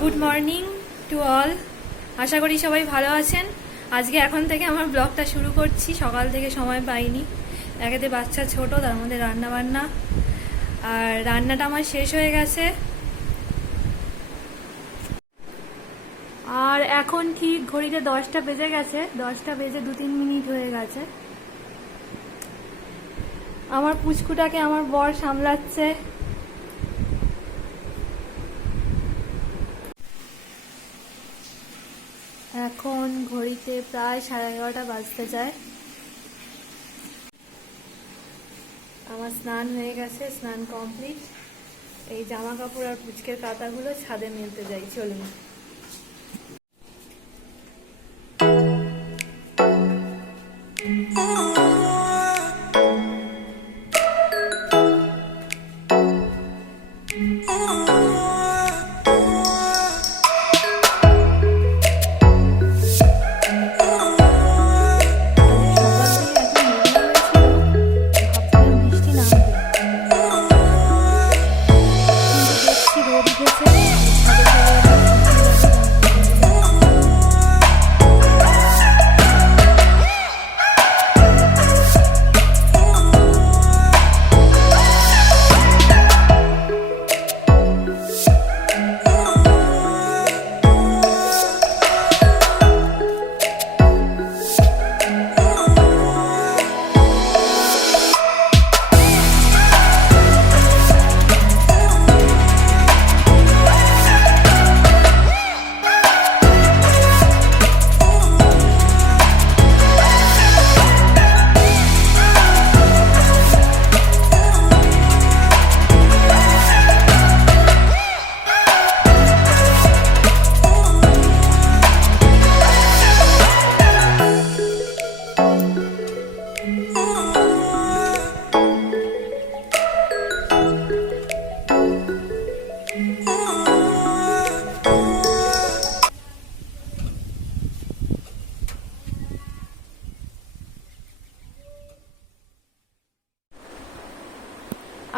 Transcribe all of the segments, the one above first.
Good morning to all. আশা করি সবাই ভালো আছেন। আজকে এখন থেকে আমার ব্লগটা শুরু করছি। সকাল থেকে সময় পাইনি, একেতে বাচ্চা ছোট, তার মধ্যে রান্না বান্না, আর রান্নাটা আমার শেষ হয়ে গেছে। আর এখন ঠিক ঘড়িতে 10টা বেজে গেছে, 10টা বেজে 2-3 মিনিট হয়ে গেছে। আমার পুচকুটাকে আমার বর সামলাচ্ছে। এখন ঘড়িতে প্রায় 11:30 বাজতে যায়। আমার স্নান হয়ে গেছে, স্নান কমপ্লিট। এই জামা কাপড় আর পুচকের কাঁথাগুলো ছাদে মেলতে যাই, চলুন।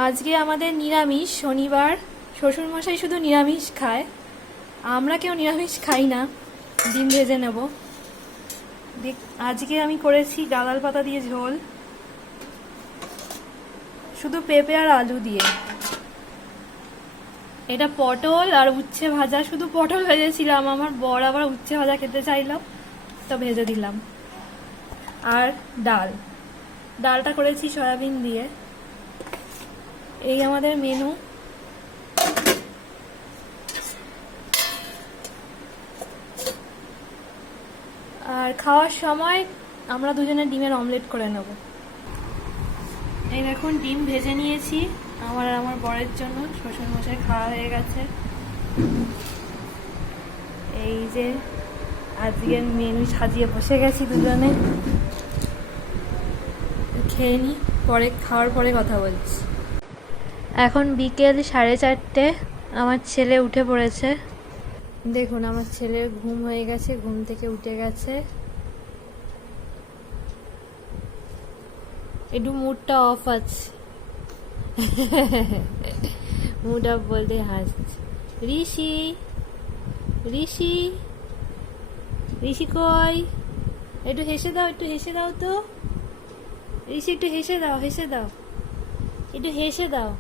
আজকে আমাদের নিরামিষ, শনিবার। শ্বশুরমশাই শুধু নিরামিষ খায়, আমরা কেউ নিরামিষ খাই না। ডিম ভেজে নেব। আজকে আমি করেছি গালাল পাতা দিয়ে ঝোল, শুধু পেঁপে আর আলু দিয়ে। এটা পটল আর উচ্ছে ভাজা, শুধু পটল ভেজেছিলাম, আমার বর আবার উচ্ছে ভাজা খেতে চাইল, তো ভেজে দিলাম। আর ডালটা করেছি সয়াবিন দিয়ে। এই আমাদের মেনু। আর খাওয়ার সময় আমরা দুজনে ডিমের অমলেট করে নেব। এই দেখুন, ডিম ভেজে নিয়েছি আমার আর আমার বরের জন্য। শ্বশুরমশাই খাওয়া হয়ে গেছে। এই যে আজকের মেনু সাজিয়ে বসে গেছি দুজনে। খেয়ে নি, পরে খাওয়ার পরে কথা বলছি। এখন বিকেল 4:30। আমার ছেলে উঠে পড়েছে। দেখুন, আমার ছেলের ঘুম হয়ে গেছে, ঘুম থেকে উঠে গেছে। একটু মুডটা অফ আছে, মুড অফ বলতে হাসছে। ঋষি ঋষি ঋষি কই? একটু হেসে দাও, একটু হেসে দাও তো ঋষি, একটু হেসে দাও, হেসে দাও, একটু হেসে দাও।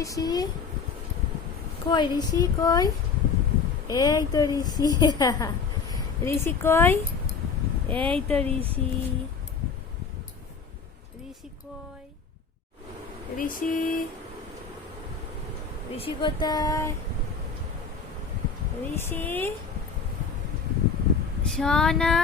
ঋষি কই? ঋষি কই? এই তো ঋষি। ঋষি কই? এই তো ঋষি। ঋষি কই? ঋষি ঋষি কোথায়? ঋষি সোনা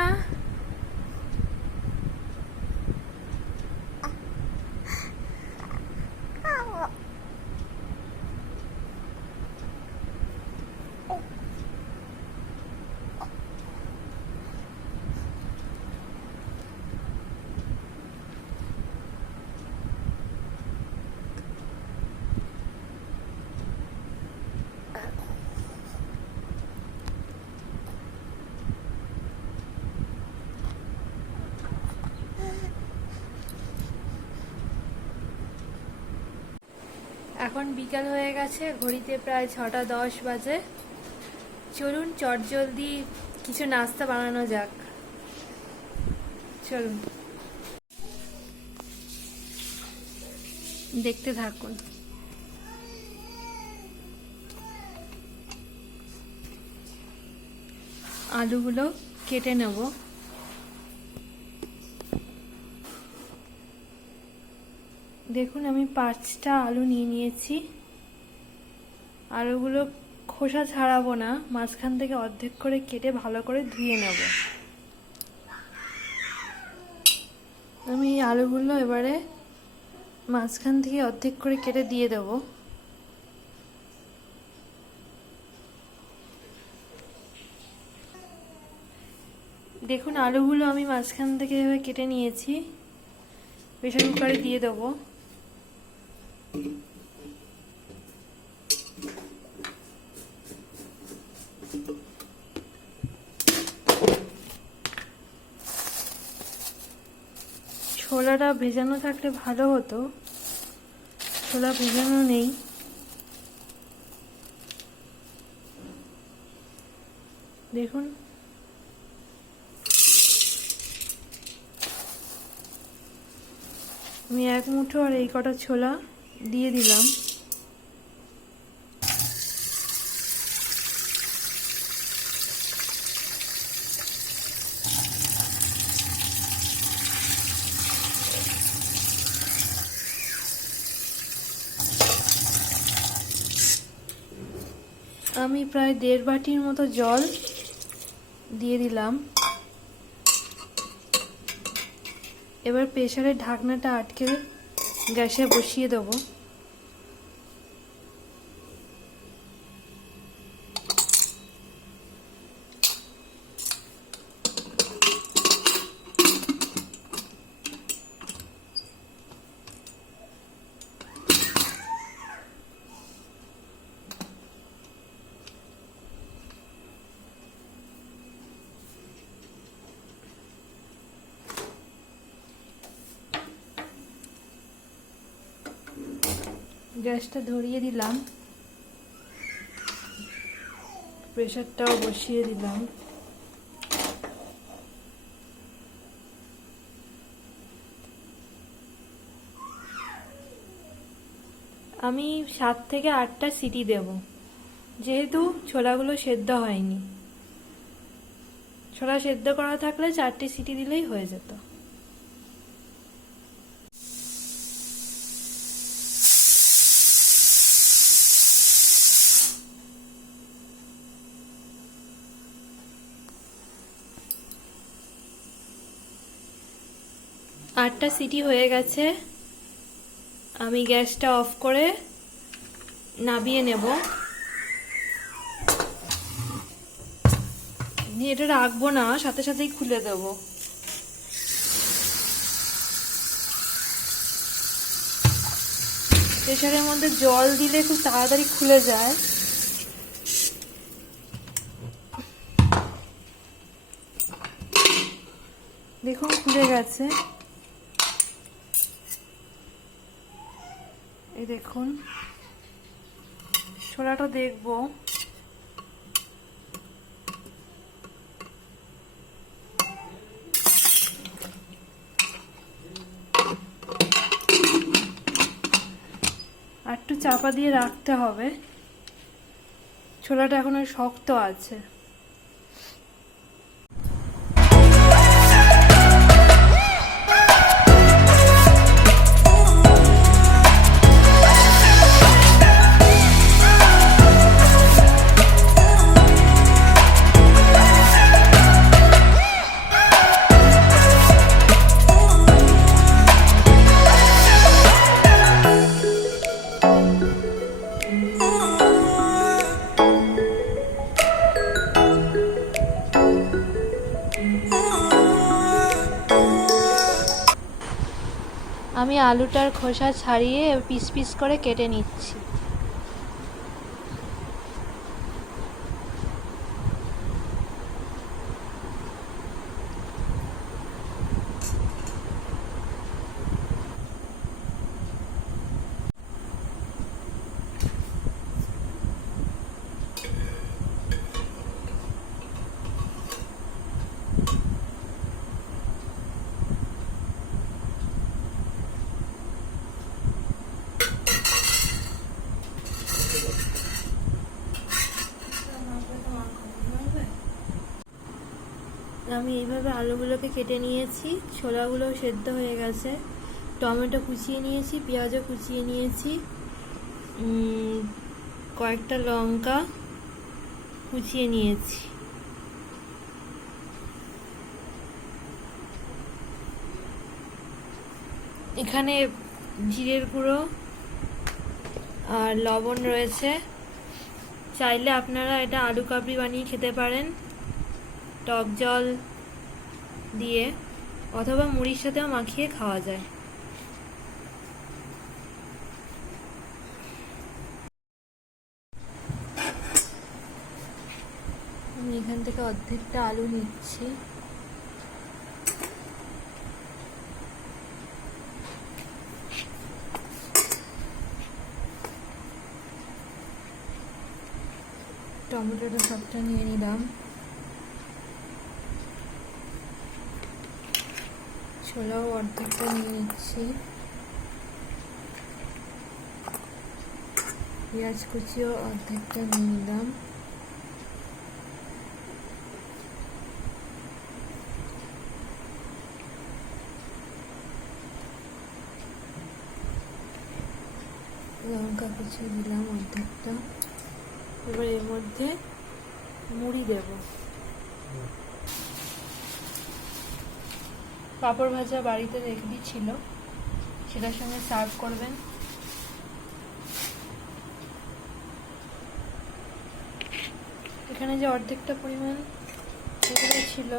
এখন বিকাল হয়ে গেছে, ঘড়িতে প্রায় 6টা 10 বাজে। চলুন চটজলদি কিছু নাস্তা বানানো যাক। চলুন দেখতে থাকুন। আলুগুলো কেটে নেব। দেখুন আমি 5টা আলু নিয়ে নিয়েছি। আলুগুলো খোসা ছাড়াবো না, মাঝখান থেকে অর্ধেক করে কেটে ভালো করে ধুয়ে নেব। আমি আলুগুলো এবারে মাঝখান থেকে অর্ধেক করে কেটে দিয়ে দেব। দেখুন আলুগুলো আমি মাঝখান থেকে এভাবে কেটে নিয়েছি। প্রেসার কুকারে দিয়ে দেবো। ছোলাটা ভেজানো থাকলে ভালো হতো, ছোলা ভেজানো নেই। দেখুন আমি 1 মুঠো আর এই কটা ছোলা দিয়ে দিলাম। আমি প্রায় 1.5 বাটির মতো জল দিয়ে দিলাম। এবার প্রেসারের ঢাকনাটা আটকে গ্যাসে বসিয়ে দেবো। গ্যাসটা ধরিয়ে দিলাম, প্রেসারটাও বসিয়ে দিলাম। আমি 7 থেকে 8টা সিটি দেব, যেহেতু ছোলাগুলো সেদ্ধ হয়নি। ছোলা সেদ্ধ করা থাকলে 4টে সিটি দিলেই হয়ে যেত। আটটা সিটি হয়ে গেছে। আমি গ্যাসটা অফ করে নামিয়ে নেব। এটা রাখবো না, সাথে সাথেই খুলে দেব। প্রেসারের মধ্যে জল দিলে খুব তাড়াতাড়ি খুলে যায়। দেখুন খুলে গেছে। এই দেখুন ছোলাটা দেখবো। আর একটু চাপা দিয়ে রাখতে হবে, ছোলাটা এখনো শক্ত আছে। আমি আলুটার খোসা ছাড়িয়ে পিস পিস করে কেটে নিচ্ছি। আমি এইভাবে আলুগুলোকে কেটে নিয়েছি, ছোলাগুলো সেদ্ধ হয়ে গেছে, টমেটো কুচিয়ে নিয়েছি, পেঁয়াজও কুচিয়ে নিয়েছি, কয়েকটা লঙ্কা কুচিয়ে নিয়েছি। এখানে জিরের গুঁড়ো আর লবণ রয়েছে। চাইলে আপনারা এটা আলু কাবলি বানিয়ে খেতে পারেন টক জল দিয়ে, অথবা মুড়ির সাথেও মাখিয়ে খাওয়া যায়। আমি এখান থেকে অর্ধেকটা আলু নিচ্ছি। টমেটোটা সবটা নিয়ে নিলাম, ছোলাও অর্ধেকটা নিয়ে নিচ্ছি, পেঁয়াজ কুচিও অর্ধেকটা নিয়ে নিলাম, লঙ্কা কুচি দিলাম অর্ধেকটা। এবার এর মধ্যে মুড়ি দেব। পাঁপড় ভাজা বাড়িতে রেখে ছিল, সেটার সঙ্গে সার্ভ করবেন। এখানে যে অর্ধেকটা পরিমাণ ছিল,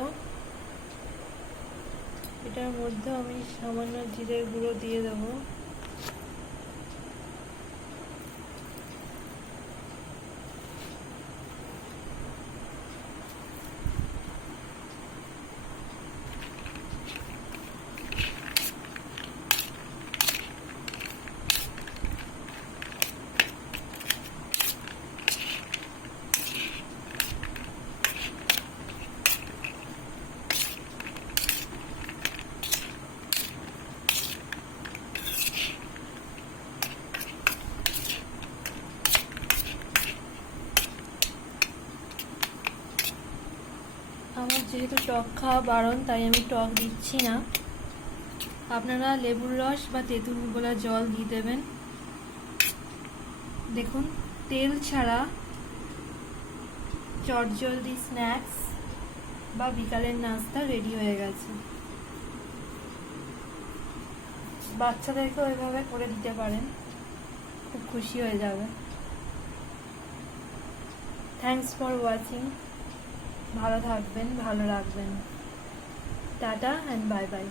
এটার মধ্যে আমি সামান্য জিরের গুঁড়ো দিয়ে দেবো। আমার যেহেতু টক খাওয়া বারণ, তাই আমি টক দিচ্ছি না। আপনারা লেবুর রস বা তেঁতুল গোলা জল দিয়ে দেবেন। দেখুন, তেল ছাড়া চটজলদি স্ন্যাক্স বা বিকালের নাস্তা রেডি হয়ে গেছে। বাচ্চাদেরকে ওইভাবে করে দিতে পারেন, খুব খুশি হয়ে যাবে। Thanks for watching. ভালো থাকবেন, ভালো রাখবেন। Tata and bye bye.